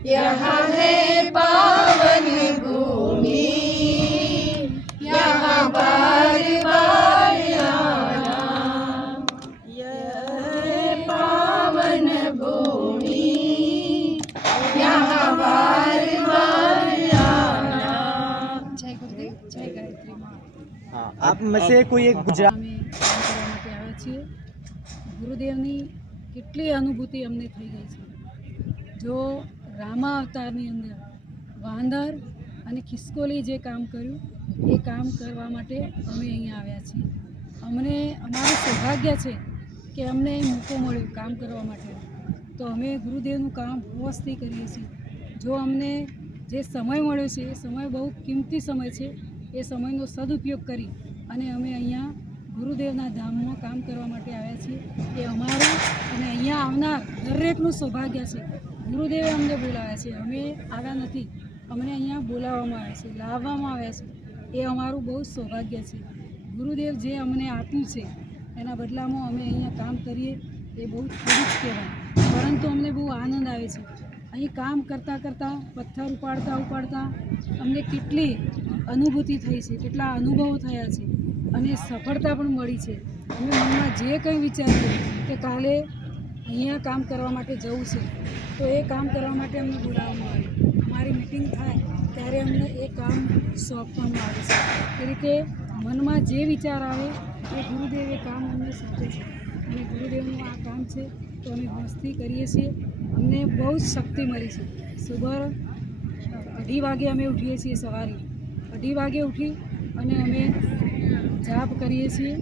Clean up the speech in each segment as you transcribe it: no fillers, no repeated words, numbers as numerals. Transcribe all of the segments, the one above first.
यहाँ है पावन भूमि, यहाँ बार बार आना। यह है पावन भूमि, यहाँ बार बार आना। जय गुरुदेव, जय गायत्री माँ। हाँ, आप में से कोई एक गुजरात ગુરુદેવની કેટલી અનુભૂતિ અમને થઈ ગઈ છે। જો રામા અવતારની અંદર વાંદર અને ખિસકોલી જે કામ કર્યું એ કામ કરવા માટે અમે અહીંયા આવ્યા છીએ। અમને અમારું સૌભાગ્ય છે કે અમને મોકો મળ્યો કામ કરવા માટે, તો અમે ગુરુદેવનું કામ હોશથી કરીએ છીએ। જો અમને જે સમય મળ્યો છે એ સમય બહુ કિંમતી સમય છે, એ સમયનો સદુપયોગ કરી અને અમે અહીંયા ગુરુદેવના ધામમાં કામ કરવા માટે આવ્યા છીએ। એ અમારું અને અહીંયા આવનાર દરેકનું સૌભાગ્ય છે। ગુરુદેવે અમને બોલાવ્યા છે, અમે આવ્યા નથી, અમને અહીંયા બોલાવવામાં આવ્યા છે, લાવવામાં આવ્યા છે। એ અમારું બહુ સૌભાગ્ય છે। ગુરુદેવ જે અમને આપ્યું છે એના બદલામાં અમે અહીંયા કામ કરીએ એ બહુ થોડું જ કહેવાય, પરંતુ અમને બહુ આનંદ આવે છે। અહીં કામ કરતાં કરતાં પથ્થર ઉપાડતા ઉપાડતા અમને કેટલી અનુભૂતિ થઈ છે, કેટલા અનુભવો થયા છે અને સફળતા પણ મળી છે। અમે મનમાં જે કંઈ વિચાર્યું કે કાલે અહીંયા કામ કરવા માટે જવું છે, તો એ કામ કરવા માટે અમને બોલાવવામાં આવે, અમારી મિટિંગ થાય ત્યારે અમને એ કામ સોંપવામાં આવે છે। એ રીતે મનમાં જે વિચાર આવે એ ગુરુદેવ એ કામ અમને સોંપે છે અને ગુરુદેવનું આ કામ છે તો અમે હોશથી કરીએ છીએ। અમને બહુ જ શક્તિ મળી છે। સવારે 2:30 વાગે અમે ઉઠીએ છીએ, સવારે 2:30 વાગે ઉઠી અને અમે જાપ કરીએ છીએ।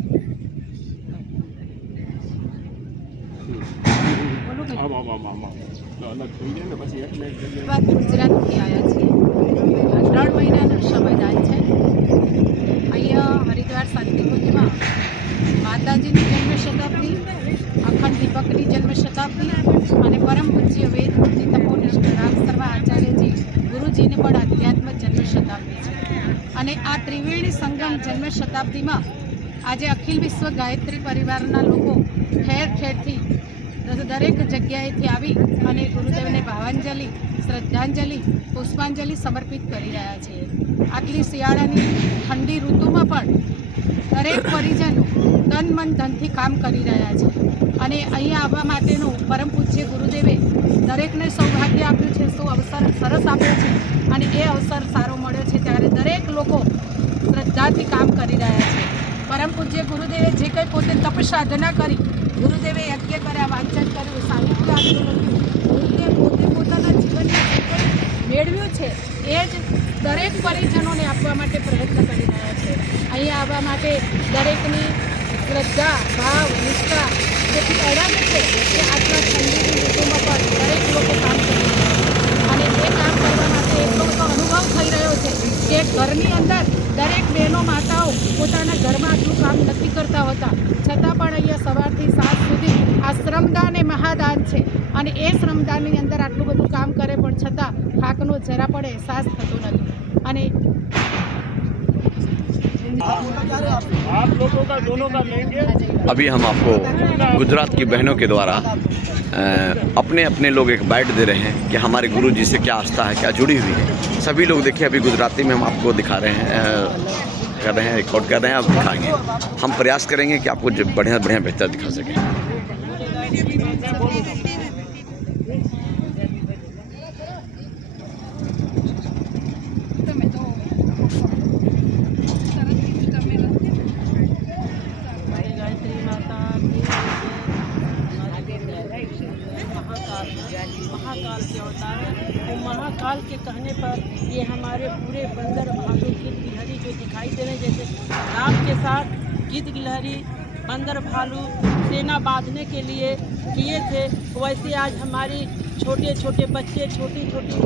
ગુજરાતથી આવ્યા છીએ, 3 મહિનાનો સમયદાન છે। અહીંયા હરિદ્વાર શાંતિકુંજમાં માતાજીની જન્મ શતાબ્દી, અખંડ દીપકની જન્મ શતાબ્દી અને પરમ પૂજ્ય વેદમૂર્તિ તપોનિષ્ઠ રામ શર્મા આચાર્યજી ગુરુજીને પણ અધ્યાત્મ જન્મ શતાબ્દી છે। અને આ ત્રિવેણી સંગમ જન્મ શતાબ્દીમાં આજે અખિલ વિશ્વ ગાયત્રી પરિવારના લોકો ઠેર ઠેરથી દરેક જગ્યાએથી આવી અને ગુરુદેવને ભાવાંજલિ, શ્રદ્ધાંજલિ, પુષ્પાંજલિ સમર્પિત કરી રહ્યા છીએ। આટલી શિયાળાની ઠંડી ઋતુમાં પણ દરેક પરિજનો તન મન ધનથી કામ કરી રહ્યા છે અને અહીંયા આવવા માટેનું પરમ પૂજ્ય ગુરુદેવે દરેકને સૌભાગ્ય આપ્યું છે, અવસર સરસ આપ્યો છે અને એ અવસર સારો મળ્યો છે ત્યારે દરેક લોકો શ્રદ્ધાથી કામ કરી રહ્યા છે। પરમ પૂજ્ય ગુરુદેવે જે કંઈ પોતે તપ સાધના કરી, ગુરુદેવે યજ્ઞ કર્યા, વાંચન કર્યું, સાહિત્ય આંદોલન, ગુરુદેવ પોતે પોતાના જીવનમાં જે કંઈ મેળવ્યું છે એ જ દરેક પરિજનોને આપવા માટે પ્રયત્ન કરી રહ્યા છે। અહીંયા આવવા માટે દરેકની શ્રદ્ધા, ભાવ, નિષ્ઠા જેટલી અડાણ છે કે આટલા ઠંડીની ઋતુમાં પણ દરેક લોકો કામ કરી રહ્યા છે અને એ કામ કરવા માટે એટલો બધો અનુભવ થઈ રહ્યો છે કે ઘરની અંદર દરેક બહેનો, માતાઓ પોતાના ઘરમાં આટલું કામ નથી કરતા હોતા, છતાં પણ અહીંયા સવારથી સાંજ સુધી આ શ્રમદાન એ મહાદાન છે અને એ શ્રમદાનની અંદર આટલું બધું કામ કરે પણ છતાં થાકનો જરા પણ અહેસાસ થતો નથી। અને अभी हम आपको गुजरात की बहनों के द्वारा अपने अपने लोग एक बाइट दे रहे हैं कि हमारे गुरु जी से क्या आस्था है, क्या जुड़ी हुई है। सभी लोग देखिए, अभी गुजराती में हम आपको दिखा रहे हैं, कर रहे हैं, रिकॉर्ड कर रहे हैं, आप दिखाएंगे। हम प्रयास करेंगे कि आपको बढ़िया बढ़िया बेहतर दिखा सकें। महाकाल के अवतार है। तो महाकाल के कहने पर ये हमारे पूरे बंदर भालू गिद्ध गिलहरी जो दिखाई दे रहे हैं, जैसे राम के साथ गिद्ध गिलहरी, बंदर भालू सेना बांधने के लिए किए थे, वैसे आज हमारी छोटे छोटे बच्चे, छोटी छोटी